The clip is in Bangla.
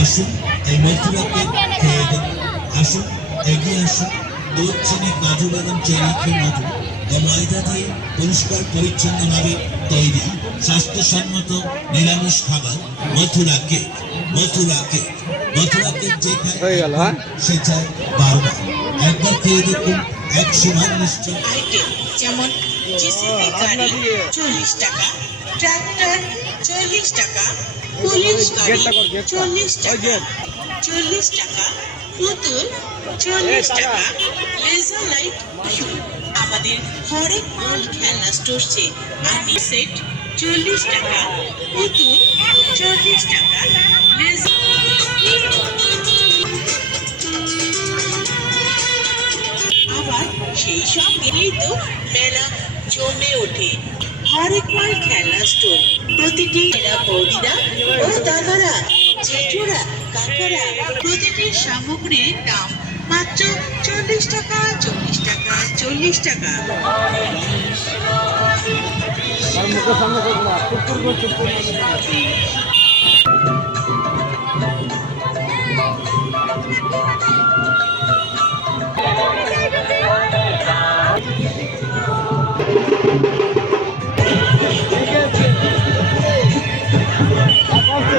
আসুন এই মথুরাকে খেয়ে দেখুন আসুন এগিয়ে আসুন। দুধ চিনি কাজু বাদাম চেরি খেয়ে মধু ময়দা দিয়ে পরিষ্কার পরিচ্ছন্নভাবে তৈরি স্বাস্থ্যসম্মত নিরামিষ খাবার Mathura cake Mathura cake Mathura cake যে খায় হয়ে সে চায় বারবার। একবার খেয়ে দেখুন একশো ভাগ নিশ্চয়। যেমন জেসিপি গাড়ি চল্লিশ টাকা ট্রাক্টর চল্লিশ টাকা পুলিশ গাড়ি। চল্লিশ টাকা চল্লিশ টাকা পুতুল চল্লিশ টাকা লেজার লাইট আমাদের হরেক মাল খেলনা স্টোরছে আনি সেট চল্লিশ টাকা পুতুল চল্লিশ টাকা লেজার আবার সেই সঙ্গেই তো মেলা জমে ওঠে। হরেক মাল খেলনা স্টোর। প্রতিটি বৌদিরা ও দাদারা, জেঠুরা, কাকারা, প্রতিটি সামগ্রীর দাম মাত্র চল্লিশ টাকা চল্লিশ টাকা চল্লিশ টাকা। আর মুখের Tá Vamos